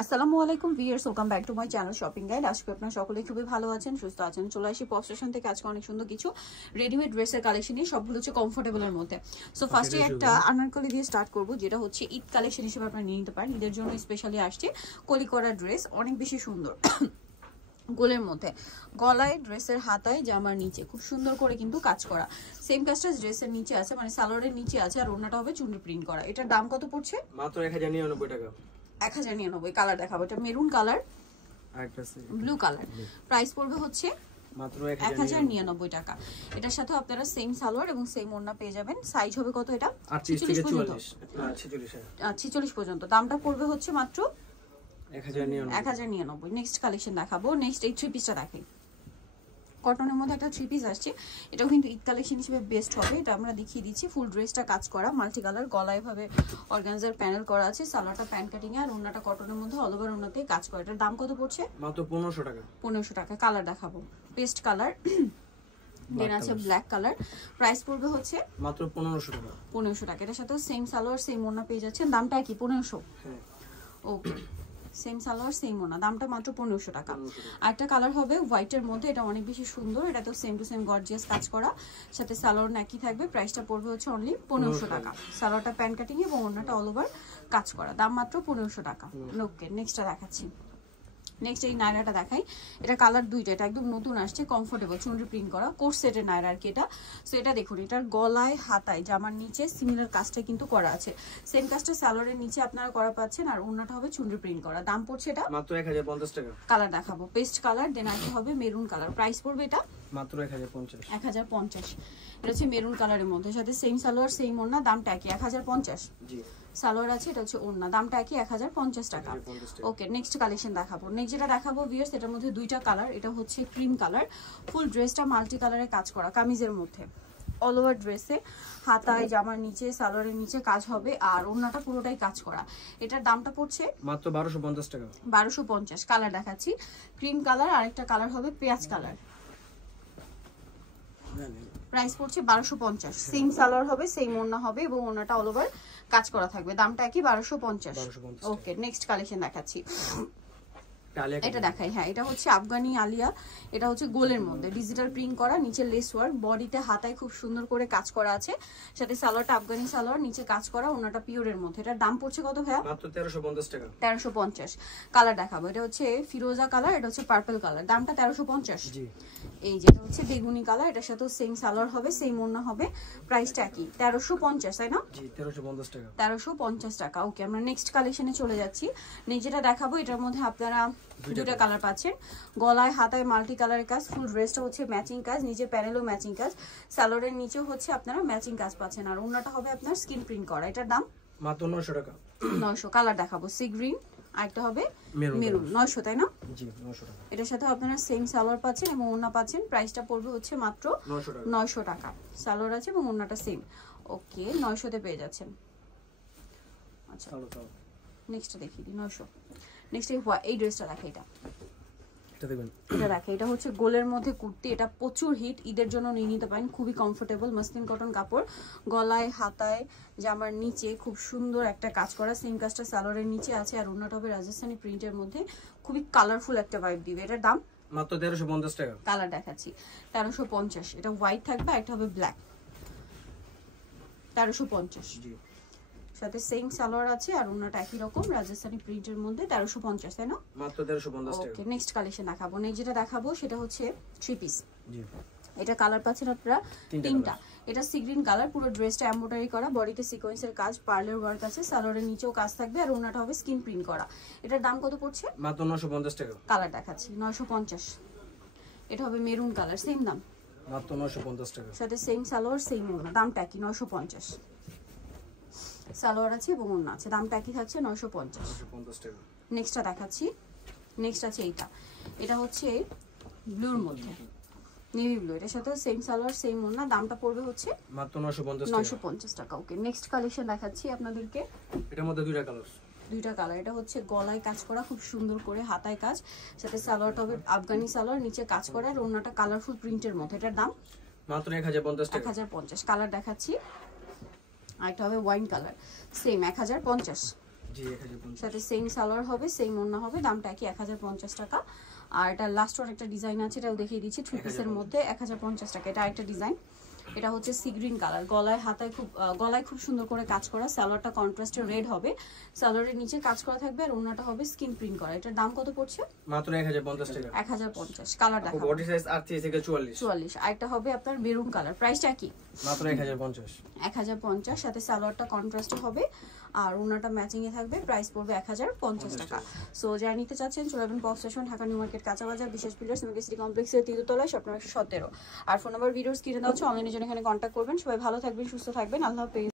আসসালামু আলাইকুম viewers, welcome back to my channel shopping guide. আজকে আপনারা সকলে খুবই ভালো আছেন, সুস্থ আছেন। চলে আসি পপ স্টেশন থেকে আজকে অনেক সুন্দর কিছু রেডিমেড ড্রেসের কালেকশন নিয়ে, সবগুলো হচ্ছে কমফোর্টেবলের মধ্যে। সো ফার্স্টে একটা আনারকলি দিয়ে স্টার্ট করব, যেটা হচ্ছে ঈদ কালেকশন হিসেবে আপনারা নিয়ে নিতে পারেন। ঈদের জন্য স্পেশালি আসছে কলি করা ড্রেস, অনেক বেশি সুন্দর। গোলের মধ্যে গলায়, ড্রেসের হাতায়, জামার নিচে খুব সুন্দর করে কিন্তু কাজ করা। সেম কাজটা ড্রেসের নিচে আছে, মানে সালোয়ারের নিচে আছে, আর ওড়নাটা হবে চুনরি প্রিন্ট করা। এটার দাম কত পড়ছে? মাত্র 1099 টাকা। 1099। কালার দেখাবো, এটা মেরুন কালার, আরেকটা আছে ব্লু কালার। প্রাইস পড়বে হচ্ছে মাত্র 1099 টাকা। এটার সাথে আপনারা সেম সালোয়ার এবং সেম ওড়না পেয়ে যাবেন। সাইজ হবে কত এটা? 38 থেকে 44, 46 পর্যন্ত। দামটা পড়বে হচ্ছে মাত্র 1099। নেক্সট কালেকশন দেখাবো। নেক্সট এই থ্রি পিসটা দেখাই। কটনের মধ্যে একটা থ্রি পিস আসছে, এটাও কিন্তু ঈদ কালেকশন হিসেবে বেস্ট হবে। এটা আমরা দেখিয়ে দিচ্ছি। ফুল ড্রেসটা কাজ করা, মাল্টি কালার, গলায় ভাবে অর্গানজার প্যানেল করা আছে, সালোয়ারটা প্যান কাটিং এ, আর ওড়নাটা কটনের মধ্যে অল ওভার ওড়নাতে কাজ করা। এটার দাম কত পড়ছে? মাত্র 1500 টাকা। 1500 টাকা। কালার দেখাবো, পেস্ট কালার, দেন আছে ব্ল্যাক কালার। প্রাইস পড়বে হচ্ছে মাত্র 1500 টাকা। 1500 টাকা। এটার সাথে সেম সালোয়ার সেম ওড়না পেয়ে যাচ্ছেন। দামটা কি? 1500। হ্যাঁ, ওকে। সেম সালোয়ার সেম ওড়না, দামটা মাত্র 1500 টাকা। আরেকটা কালার হবে হোয়াইটের মধ্যে, এটা অনেক বেশি সুন্দর। এটা তো সেম টু সেম গর্জিয়াস কাজ করা, সাথে সালোয়ার নাকি থাকবে। প্রাইসটা পড়বে হচ্ছে অনলি 1500 টাকা। সালোয়ারটা প্যান কাটিং এবং ওড়নাটা অল ওভার কাজ করা, দাম মাত্র 1500 টাকা। ওকে, নেক্সটটা দেখাচ্ছি। নেক্সট এই নায়রাটা দেখাই। এটা কালার দুইটা, এটা একদম নতুন আসছে, কমফোর্টেবল, চুনরি প্রিন্ট করা, কোর্স সেটের নায়রা আর কি এটা। সো এটা দেখুন, এটার গলায়, হাতায়, জামার নিচে সিমিলার কাজটা কিন্তু করা আছে। সেম কাজটা সালোয়ারের নিচে আপনারা করা পাচ্ছেন, আর ওড়নাটা হবে চুনরি প্রিন্ট করা। দাম পড়ছে এটা মাত্র 1050 টাকা। কালার দেখাবো, পেস্ট কালার, দেন আগে হবে মেরুন কালার। প্রাইস পড়বে এটা মাত্র 1050। 1050। এটা হচ্ছে মেরুন কালারের মধ্যে, সাথে সেম সালোয়ার সেম ওড়না, দামটা কি? 1050। জি, সালোয়ার আছে, এটা হচ্ছে ওড়না, দামটা কি? 1050 টাকা। ওকে, নেক্সট কালেকশন দেখাবো। নেক্সট যেটা দেখাবো ভিউয়ার্স, এটার মধ্যে দুইটা কালার। এটা হচ্ছে ক্রিম কালার, ফুল ড্রেসটা মাল্টি কালারে কাজ করা, কামিজের মধ্যে অল ওভার ড্রেসে হাতায়, জামার নিচে, সালোয়ারের নিচে কাজ হবে, আর ওড়নাটা পুরোটাই কাজ করা। এটার দামটা পড়ছে মাত্র 1250 টাকা। 1250। কালার দেখাচ্ছি, ক্রিম কালার, আরেকটা কালার হবে পেঁয়াজ কালার। প্রাইস পড়ছে 1250। সেম সালোয়ার হবে, সেম ওড়না হবে, এবং ওড়নাটা অল ওভার কাজ করা থাকবে। দামটা কি? 1250। ওকে, নেক্সট কালেকশন দেখাচ্ছি। এটা দেখাই। হ্যাঁ, এটা হচ্ছে আফগানি আলিয়া। এটা হচ্ছে গোলের মধ্যে ডিজিটাল প্রিন্ট করা, নিচে লেস ওয়ার্ক, বডিতে হাতায় খুব সুন্দর করে কাজ করা আছে, সাথে সালোয়ারটা আফগানি সালোয়ার, নিচে কাজ করা, ওনাটা পিওরের মধ্যে। এটার দাম পড়ছে কত ভাইয়া? মাত্র 1350 টাকা। 1350। কালার দেখাবো। এটা হচ্ছে ফিরোজা কালার, এটা হচ্ছে পার্পল কালার, দামটা 1350। জি, এই যেটা হচ্ছে বেগুনি কালার, এটার সাথে সেম সালোয়ার হবে, সেম ওড়না হবে। প্রাইসটা কি? 1350, তাই না? জি, 1350 টাকা। 1350 টাকা। ওকে, আমরা নেক্সট কালেকশনে চলে যাচ্ছি। যেটা দেখাবো, এটার মধ্যে আপনারা দুটো কালার পাচ্ছেন। গলায়, হাতায় মাল্টি কালারের কাজ, ফুল ড্রেসটা হচ্ছে ম্যাচিং কাজ, নিচে প্যানেলও ম্যাচিং কাজ, সালোয়ারের নিচেও হচ্ছে আপনারা ম্যাচিং কাজ পাচ্ছেন, আর ওড়নাটা হবে আপনার স্কিন প্রিন্ট করা। এটার দাম মাত্র 900 টাকা। 900। কালার দেখাবো, সি গ্রিন, আরেকটা হবে মেরুন। 900, তাই না? জি, 900 টাকা। এটার সাথে আপনারা সেম সালোয়ার পাচ্ছেন এবং ওড়না পাচ্ছেন। প্রাইসটা পড়বে হচ্ছে মাত্র 900 টাকা। সালোয়ার আছে এবং ওড়নাটা সেম। ওকে, 900 তে পেয়ে যাচ্ছেন। আচ্ছা, নেক্সটটা দেখিয়ে দিই। 900। নেক্সট এই ড্রেসটা দেখে, এটা দেখে। এটা হচ্ছে গোলের মধ্যে কুর্তি, এটা প্রচুর হিট, ঈদের জন্য নিয়ে নিতে পারেন। খুবই কমফোর্টেবল, মসলিন কটন কাপড়, গলায়, হাতায়, জামার নিচে খুব সুন্দর একটা কাজ করা। সেম কাজটা সালোয়ারের নিচে আছে, আর ওড়নাটা হবে রাজস্থানি প্রিন্টের মধ্যে, খুবই কালারফুল একটা ভাইব দিবে। এটার দাম মাত্র 1350 টাকা। কালার দেখাচ্ছি, 1350। এটা হোয়াইট থাকবে, একটা হবে ব্ল্যাক। 1350। জি, সাথে সেম সালোয়ার আছে, আর ওড়নাটা একই রকম রাজস্থানি প্রিন্টের মধ্যে। 1350, তাই না? মাত্র 1350 টাকা। ওকে, নেক্সট কালেকশন দেখাবো। নেক্সট যেটা দেখাবো সেটা হচ্ছে থ্রি পিস। জি, এটা কালার পাচ্ছেন আপনারা তিনটা। এটা সি গ্রিন কালার, পুরো ড্রেসটা এমব্রয়ডারি করা, বডিতে সিকোয়েন্সের কাজ, পার্লের ওয়ার্ক আছে, সালোয়ারের নিচেও কাজ থাকবে, আর ওড়নাটা হবে স্কিন প্রিন্ট করা। এটার দাম কত পড়ছে? মাত্র 950 টাকা। কালার দেখাচ্ছি, 950। এটা হবে মেরুন কালার, সেম দাম, মাত্র 950 টাকা। সাথে সেম সালোয়ার সেম ওড়না, দামটা কি? 950। সালোয়ার আছে এবং ওড়না আছে, দামটা কি থাকছে? 950 টাকা। নেক্সটটা দেখাচ্ছি। নেক্সট আছে এইটা। এটা হচ্ছে ব্লুর মধ্যে, নেভি ব্লু, এটার সাথে সেম সালোয়ার সেম ওড়না, দামটা পড়বে হচ্ছে মাত্র 950 টাকা। 950 টাকা। ওকে, নেক্সট কালেকশন দেখাচ্ছি আপনাদেরকে। এটার মধ্যে দুইটা কালার। এটা হচ্ছে গলায় কাজ করা খুব সুন্দর করে, হাতায় কাজ, সাথে সালোয়ারটা হবে আফগানি সালোয়ার, নিচে কাজ করা, আর ওড়নাটা কালারফুল প্রিন্টের মধ্যে। এটার দাম মাত্র 1050 টাকা। 1050। কালার দেখাচ্ছি, আর এটা হবে ওয়াইন কালার, সেম 1050। জি 1050 সাথে সেম সালোয়ার হবে, সেম ওড়না হবে, দামটা একই 1050 টাকা। আর এটা লাস্ট ওয়ান একটা ডিজাইন আছে, এটাও দেখিয়ে দিচ্ছি, 3 পিসের মধ্যে 1050 টাকা। এটা আরেকটা ডিজাইন, এটা হচ্ছে সি গ্রিন কালার, গলায় খুব সুন্দর করে কাজ করা, সালোয়ারটা কন্ট্রাস্টে রেড হবে, সালোয়ারের নিচে কাজ করা থাকবে, আর ওড়নাটা হবে স্কিন প্রিন্ট করা। এটার দাম কত পড়ছে? মাত্র 1050 টাকা। 1050। কালার দেখাবো, বডি সাইজ 38 থেকে 44। 44। আরেকটা হবে আপনার মেরুন কালার, প্রাইসটা কি? মাত্র 1050। 1050, সাথে সালোয়ারটা কন্ট্রাস্টে হবে আর ওনাটা ম্যাচিং এ থাকবে, প্রাইস পড়বে 1050 টাকা। সো যারা নিতে চাচ্ছেন চলে যাবেন pop station, Dhaka new market, কাঁচা বাজার, বিশেষ পিলার, সিটি কমপ্লেক্সের 3 তলায়, শপ নম্বর 17। আর ফোন নাম্বার ভিডিওস কিনে দেওয়া হচ্ছে, অনলাইনে জন্য এখানে কন্ট্যাক্ট করবেন। সবাই ভালো থাকবেন, সুস্থ থাকবেন, আল্লাহ হাফেজ।